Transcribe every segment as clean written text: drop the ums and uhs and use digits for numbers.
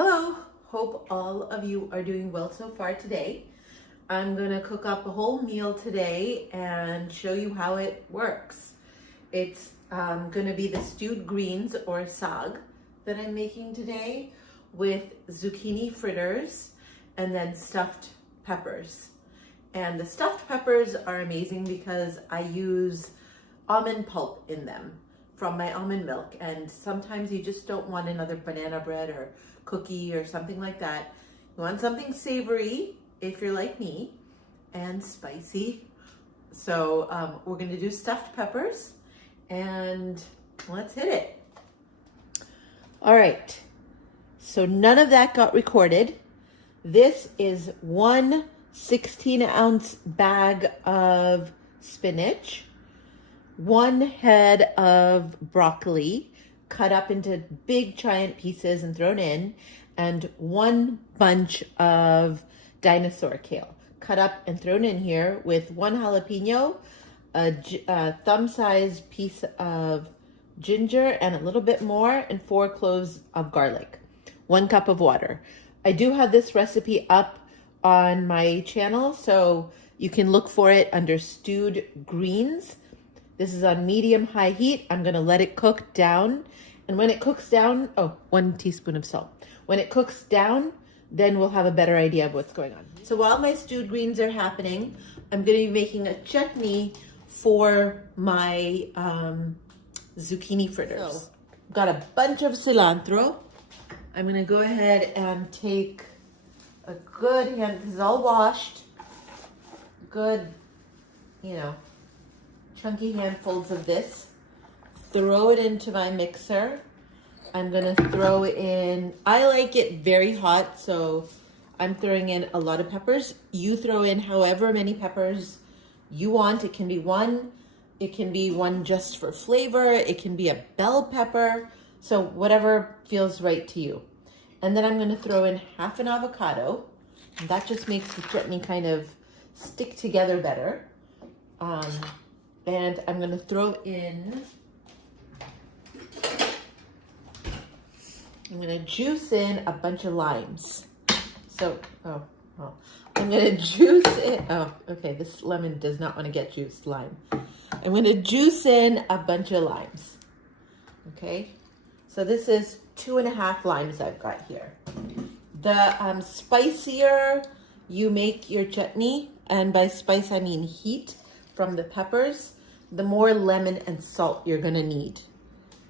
Hello, hope all of you are doing well so far today. I'm gonna cook up a whole meal today and show you how it works. It's gonna be the stewed greens or sag that I'm making today with zucchini fritters and then stuffed peppers. And the stuffed peppers are amazing because I use almond pulp in them from my almond milk, and sometimes you just don't want another banana bread or cookie or something like that. You want something savory if you're like me, and spicy. So we're gonna do stuffed peppers and let's hit it. All right, so none of that got recorded. This is 1 16-ounce bag of spinach, 1 head of broccoli cut up into big giant pieces and thrown in, and 1 bunch of dinosaur kale cut up and thrown in here with 1 jalapeno, a thumb-sized piece of ginger and a little bit more, and 4 cloves of garlic, 1 cup of water. I do have this recipe up on my channel, so you can look for it under stewed greens. This is on medium-high heat. I'm gonna let it cook down. And when it cooks down, 1 teaspoon of salt. When it cooks down, then we'll have a better idea of what's going on. So while my stewed greens are happening, I'm gonna be making a chutney for my zucchini fritters. So, got a bunch of cilantro. I'm gonna go ahead and take a good hand, this is all washed, good, chunky handfuls of this. Throw it into my mixer. I'm gonna throw in, I like it very hot, so I'm throwing in a lot of peppers. You throw in however many peppers you want. It can be 1, it can be 1 just for flavor, it can be a bell pepper, so whatever feels right to you. And then I'm gonna throw in half an avocado. And that just makes the chutney kind of stick together better. And I'm gonna throw in, I'm gonna juice in a bunch of limes. So, I'm gonna juice in, okay, this lemon does not wanna get juiced, lime. I'm gonna juice in a bunch of limes, okay? So this is 2.5 limes I've got here. The spicier you make your chutney, and by spice I mean heat from the peppers, the more lemon and salt you're gonna need.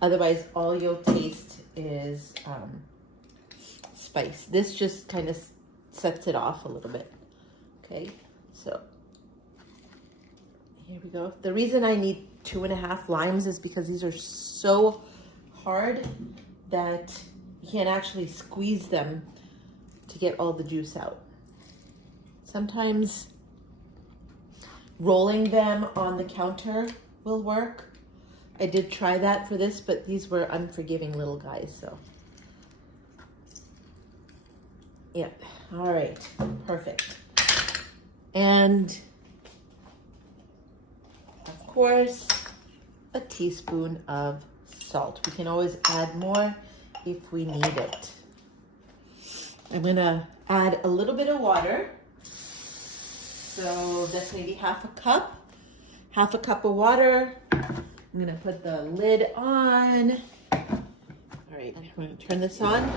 Otherwise, all you'll taste is spice. This just kind of sets it off a little bit. Okay, so here we go. The reason I need 2.5 limes is because these are so hard that you can't actually squeeze them to get all the juice out. Sometimes rolling them on the counter will work. I did try that for this, but these were unforgiving little guys, so. Yeah, all right, perfect. And of course, a teaspoon of salt. We can always add more if we need it. I'm gonna add a little bit of water. So that's maybe half a cup of water. I'm gonna put the lid on. All right, I'm gonna turn this on.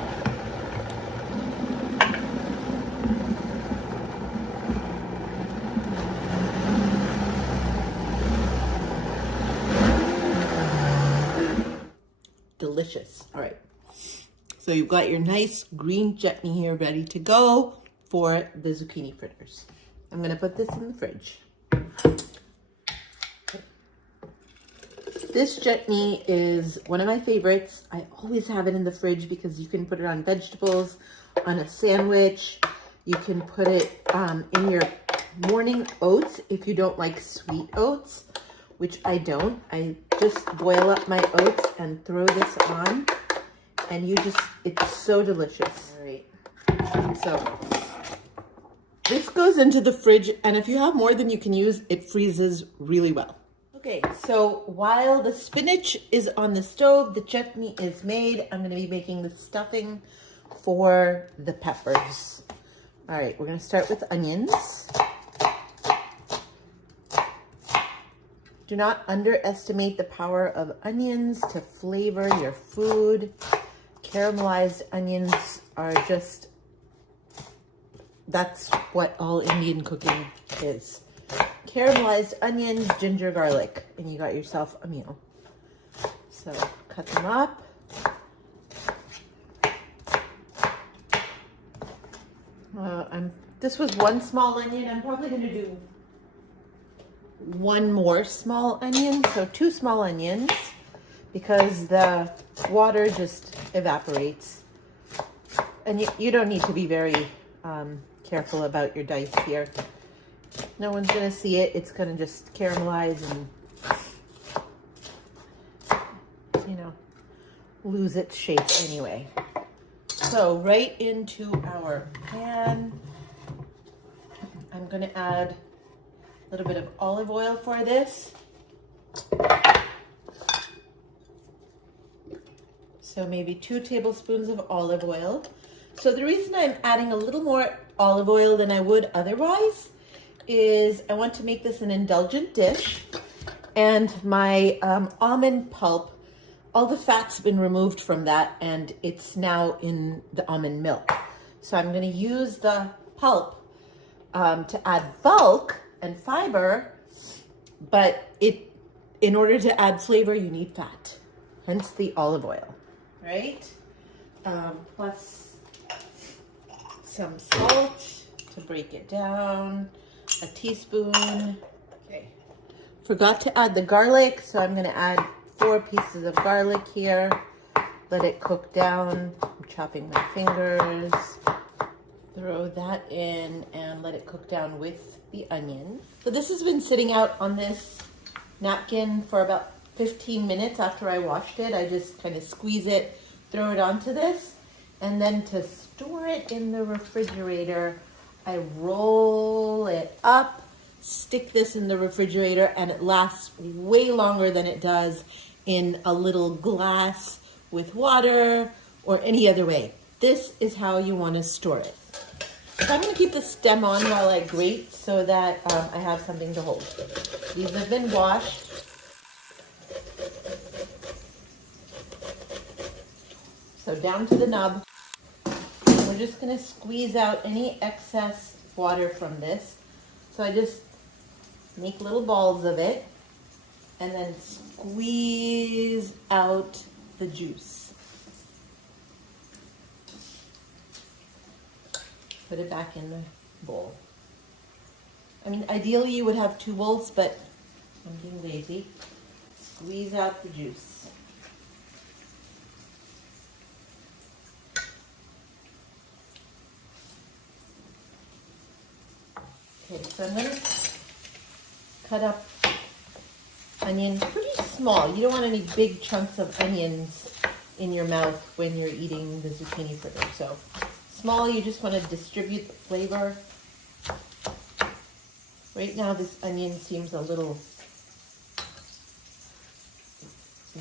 Delicious. All right. So you've got your nice green chutney here ready to go for the zucchini fritters. I'm gonna put this in the fridge. This chutney is one of my favorites. I always have it in the fridge because you can put it on vegetables, on a sandwich. You can put it in your morning oats if you don't like sweet oats, which I don't. I just boil up my oats and throw this on, and it's so delicious. All right, so this goes into the fridge, and if you have more than you can use, it freezes really well. Okay, so while the spinach is on the stove, the chutney is made. I'm gonna be making the stuffing for the peppers. All right, we're gonna start with onions. Do not underestimate the power of onions to flavor your food. Caramelized onions are just, that's what all Indian cooking is. Caramelized onions, ginger, garlic, and you got yourself a meal. So cut them up. This was one small onion. I'm probably going to do one more small onion, so 2 small onions, because the water just evaporates. And you don't need to be very careful about your dice here. No one's going to see it. It's going to just caramelize and, you know, lose its shape anyway. So right into our pan, I'm going to add a little bit of olive oil for this. So maybe 2 tablespoons of olive oil. So the reason I'm adding a little more olive oil than I would otherwise is I want to make this an indulgent dish. And my almond pulp, all the fat's been removed from that and it's now in the almond milk. So I'm going to use the pulp to add bulk and fiber, but in order to add flavor, you need fat, hence the olive oil, right? Plus some salt to break it down, a teaspoon. Okay. Forgot to add the garlic, so I'm going to add 4 pieces of garlic here. Let it cook down. I'm chopping my fingers. Throw that in and let it cook down with the onion. So this has been sitting out on this napkin for about 15 minutes after I washed it. I just kind of squeeze it, throw it onto this, and then to store it in the refrigerator, I roll it up, stick this in the refrigerator, and it lasts way longer than it does in a little glass with water or any other way. This is how you want to store it. So I'm going to keep the stem on while I grate so that I have something to hold. These have been washed. So down to the nub. We're just going to squeeze out any excess water from this. So I just make little balls of it and then squeeze out the juice. Put it back in the bowl. I mean, ideally you would have 2 bowls, but I'm being lazy. Squeeze out the juice. Okay, so I'm going to cut up onion pretty small. You don't want any big chunks of onions in your mouth when you're eating the zucchini fritters. So small, you just want to distribute the flavor. Right now this onion seems a little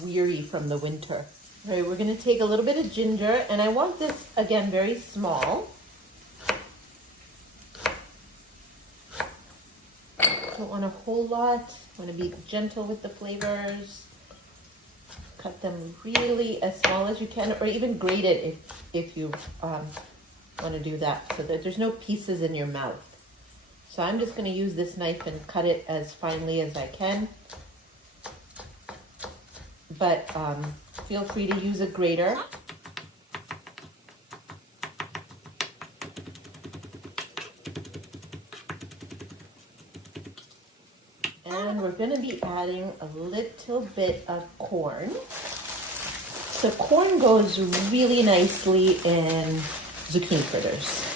weary from the winter. All right, we're going to take a little bit of ginger, and I want this, again, very small. Don't want a whole lot. Want to be gentle with the flavors. Cut them really as small as you can, or even grate it if you want to do that, so that there's no pieces in your mouth. So I'm just going to use this knife and cut it as finely as I can. But feel free to use a grater. And we're going to be adding a little bit of corn. So corn goes really nicely in zucchini fritters.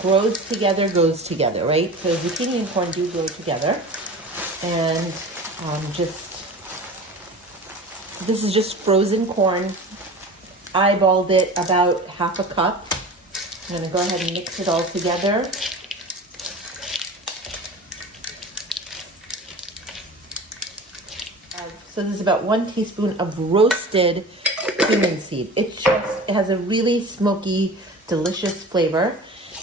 Grows together, goes together, right? So zucchini and corn do go together. And this is just frozen corn. Eyeballed it about half a cup. I'm going to go ahead and mix it all together. So this is about 1 teaspoon of roasted cumin seed. It has a really smoky, delicious flavor.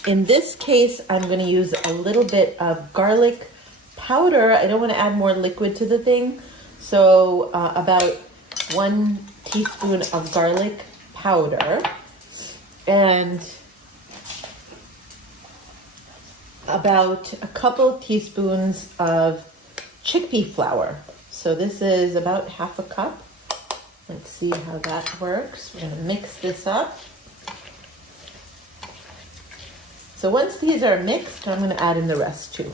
In this case, I'm going to use a little bit of garlic powder. I don't want to add more liquid to the thing. So about 1 teaspoon of garlic powder and about a couple teaspoons of chickpea flour. So this is about 1/2 cup. Let's see how that works. We're going to mix this up. So once these are mixed, I'm going to add in the rest too.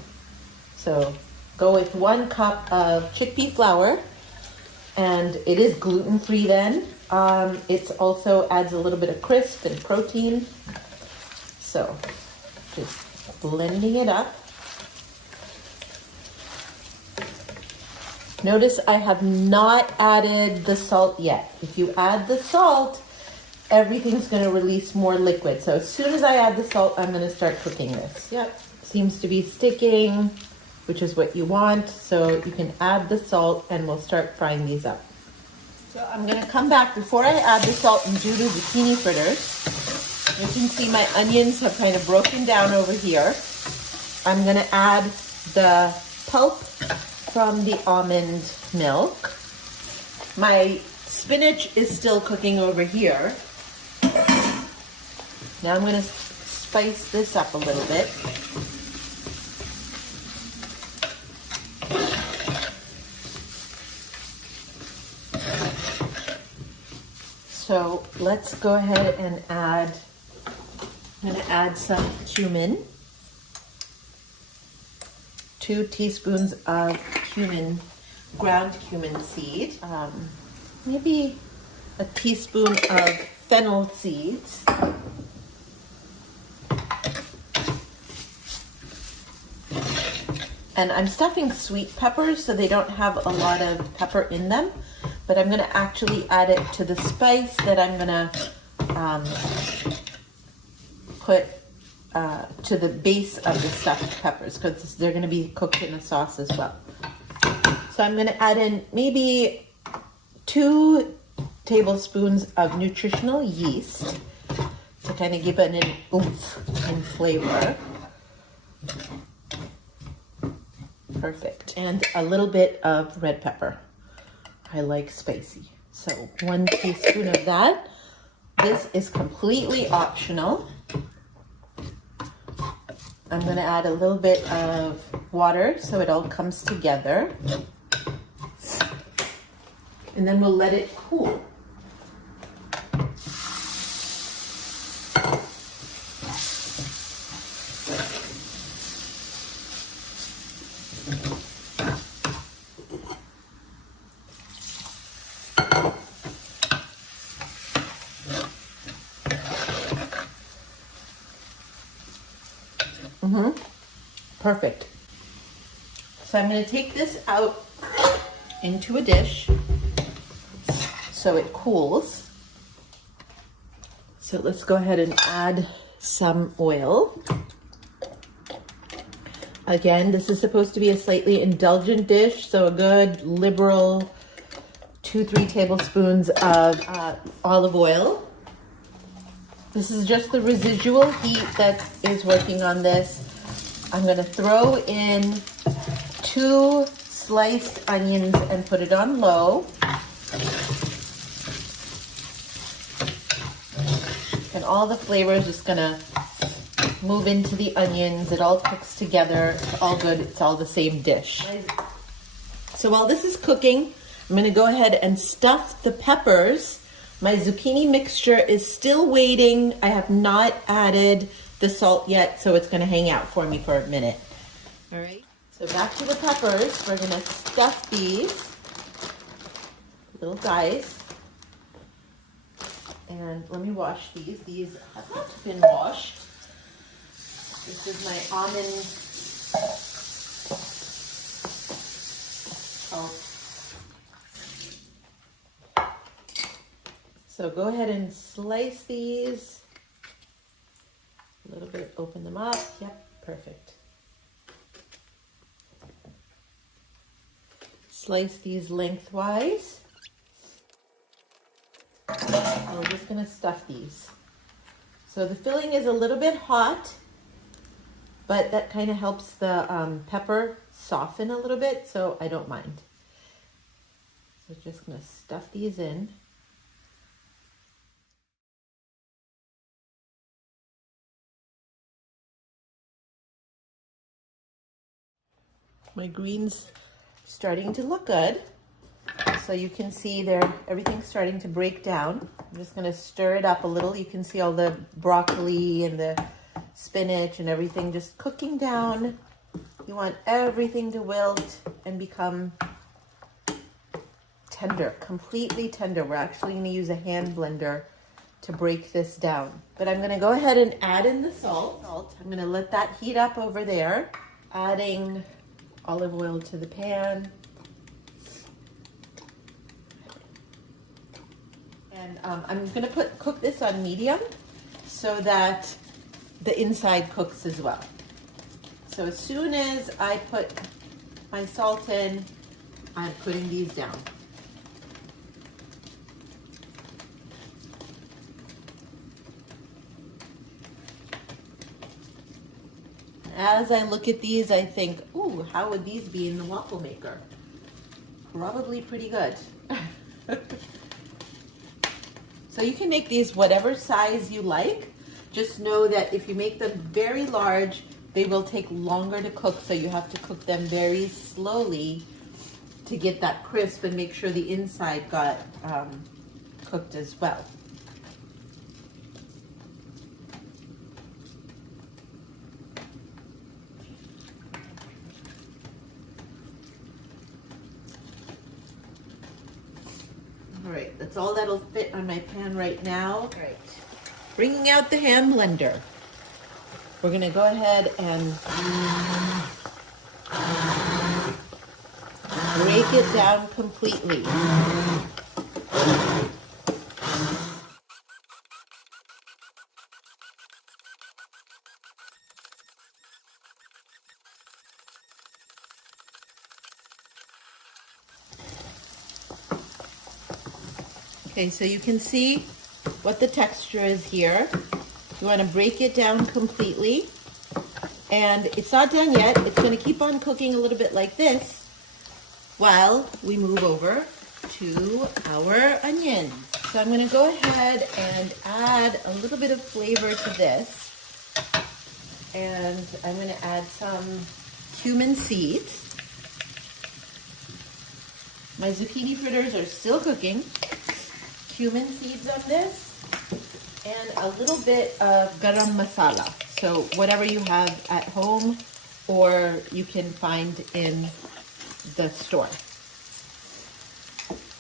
So go with 1 cup of chickpea flour, and it is gluten-free then. It also adds a little bit of crisp and protein. So just blending it up. Notice I have not added the salt yet. If you add the salt, everything's going to release more liquid. So as soon as I add the salt, I'm going to start cooking this. Yep, seems to be sticking, which is what you want. So you can add the salt and we'll start frying these up. So I'm going to come back before I add the salt and do the zucchini fritters. You can see my onions have kind of broken down over here. I'm going to add the pulp from the almond milk. My spinach is still cooking over here. Now I'm going to spice this up a little bit. So let's go ahead and I'm going to add some cumin. 2 teaspoons of cumin, ground cumin seed. Maybe a teaspoon of fennel seeds. And I'm stuffing sweet peppers so they don't have a lot of pepper in them, but I'm going to actually add it to the spice that I'm going to put to the base of the stuffed peppers, because they're going to be cooked in the sauce as well. So I'm going to add in maybe 2 tablespoons of nutritional yeast to kind of give it an oomph and flavor. Perfect. And a little bit of red pepper. I like spicy. So 1 teaspoon of that. This is completely optional. I'm going to add a little bit of water so it all comes together. And then we'll let it cool. Perfect. So I'm going to take this out into a dish so it cools. So let's go ahead and add some oil. Again, this is supposed to be a slightly indulgent dish, so a good liberal 2-3 tablespoons of olive oil. This is just the residual heat that is working on this. I'm going to throw in 2 sliced onions and put it on low. And all the flavor is just going to move into the onions. It all cooks together. It's all good. It's all the same dish. So while this is cooking, I'm going to go ahead and stuff the peppers. My zucchini mixture is still waiting. I have not added the salt yet, so it's going to hang out for me for a minute. All right, so back to the peppers. We're going to stuff these little guys. And let me wash these. These have not been washed. This is my almond pulp. So go ahead and slice these. A little bit, open them up. Yep, perfect. Slice these lengthwise. So we're just gonna stuff these. So the filling is a little bit hot, but that kind of helps the pepper soften a little bit, so I don't mind. So just gonna stuff these in. My greens starting to look good. So you can see there, everything's starting to break down. I'm just gonna stir it up a little. You can see all the broccoli and the spinach and everything just cooking down. You want everything to wilt and become tender, completely tender. We're actually gonna use a hand blender to break this down. But I'm gonna go ahead and add in the salt. I'm gonna let that heat up over there. Adding olive oil to the pan. And I'm gonna cook this on medium so that the inside cooks as well. So as soon as I put my salt in, I'm putting these down. As I look at these, I think, ooh, how would these be in the waffle maker? Probably pretty good. So you can make these whatever size you like. Just know that if you make them very large, they will take longer to cook, so you have to cook them very slowly to get that crisp and make sure the inside got cooked as well. All right, that's all that'll fit on my pan right now. All right, bringing out the hand blender. We're gonna go ahead and break it down completely. Okay, so you can see what the texture is here. You want to break it down completely. And it's not done yet. It's going to keep on cooking a little bit like this while we move over to our onions. So I'm going to go ahead and add a little bit of flavor to this. And I'm going to add some cumin seeds. My zucchini fritters are still cooking. Cumin seeds on this. And a little bit of garam masala. So whatever you have at home or you can find in the store.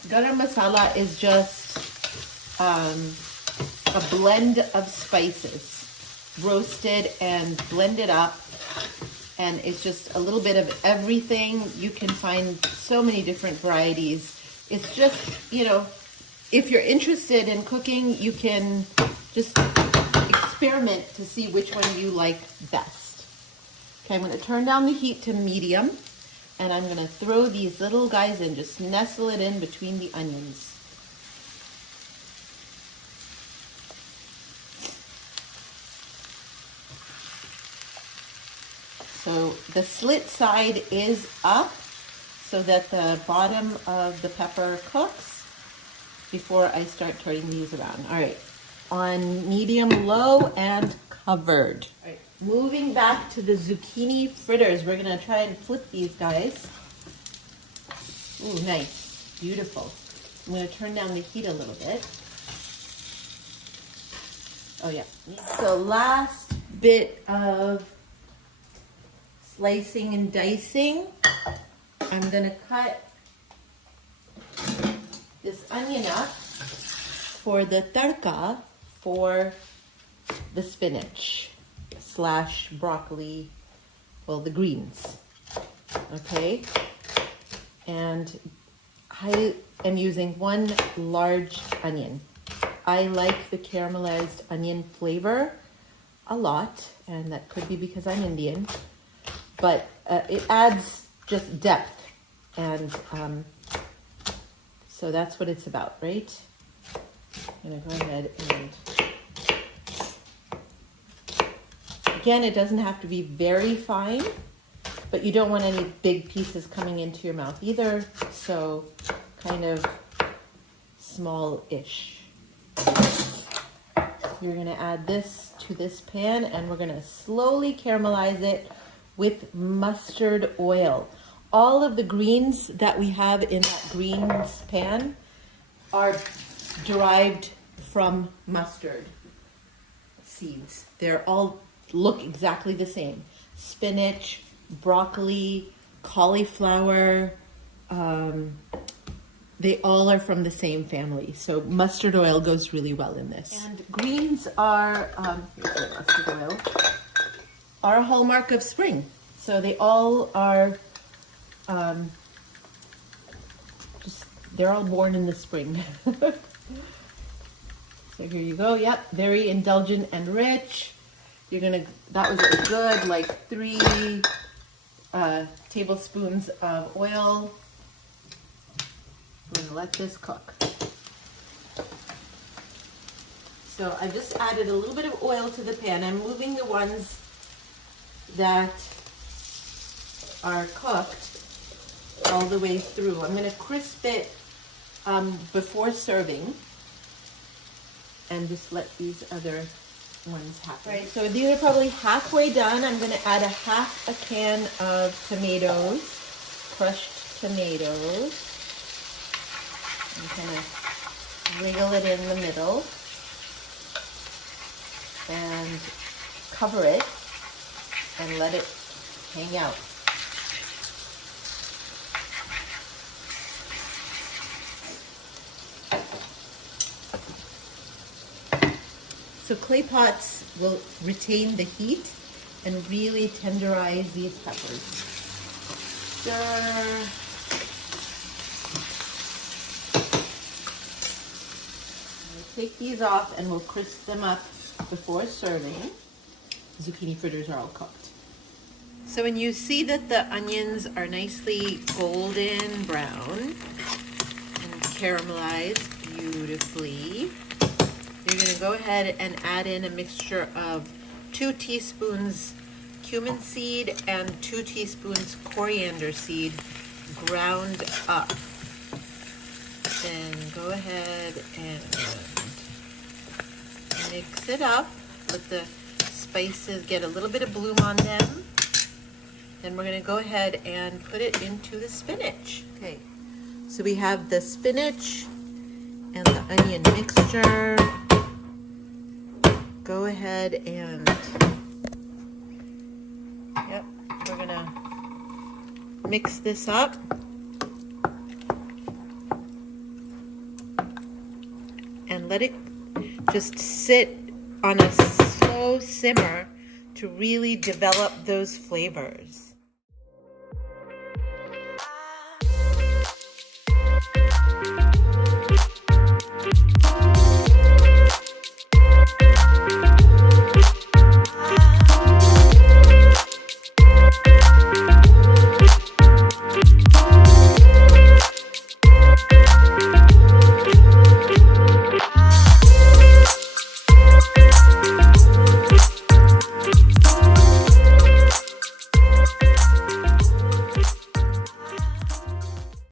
Garam masala is just a blend of spices, roasted and blended up. And it's just a little bit of everything. You can find so many different varieties. It's just, you know, if you're interested in cooking, you can just experiment to see which one you like best. Okay, I'm going to turn down the heat to medium, and I'm going to throw these little guys in, just nestle it in between the onions. So the slit side is up so that the bottom of the pepper cooks before I start turning these around. All right, on medium low and covered. All right, moving back to the zucchini fritters. We're gonna try and flip these guys. Ooh, nice, beautiful. I'm gonna turn down the heat a little bit. Oh yeah. So last bit of slicing and dicing. I'm gonna cut this onion up for the tadka for the spinach / broccoli, well, the greens. Okay, and I am using one large onion. I like the caramelized onion flavor a lot, and that could be because I'm Indian, but it adds just depth, and so that's what it's about, right? I'm gonna go ahead and, again, it doesn't have to be very fine, but you don't want any big pieces coming into your mouth either, so kind of small-ish. You're gonna add this to this pan and we're gonna slowly caramelize it with mustard oil. All of the greens that we have in that greens pan are derived from mustard seeds. They're all look exactly the same. Spinach, broccoli, cauliflower, they all are from the same family. So mustard oil goes really well in this. And greens are, here's the mustard oil, are a hallmark of spring. So they all are, they're all born in the spring. So here you go. Yep, very indulgent and rich. You're gonna, that was a good like 3 tablespoons of oil. We're gonna let this cook. So I just added a little bit of oil to the pan. I'm moving the ones that are cooked all the way through. I'm gonna crisp it before serving and just let these other ones happen. Right, so these are probably halfway done. I'm gonna add a half a can of tomatoes, crushed tomatoes. And kind of wiggle it in the middle and cover it and let it hang out. So clay pots will retain the heat and really tenderize these peppers. Stir. Take these off and we'll crisp them up before serving. Zucchini fritters are all cooked. So when you see that the onions are nicely golden brown and caramelized beautifully, you're going to go ahead and add in a mixture of 2 teaspoons cumin seed and 2 teaspoons coriander seed ground up. Then go ahead and mix it up. Let the spices get a little bit of bloom on them. Then we're going to go ahead and put it into the spinach. Okay, so we have the spinach and the onion mixture. Go ahead and, yep, we're going to mix this up. And let it just sit on a slow simmer to really develop those flavors.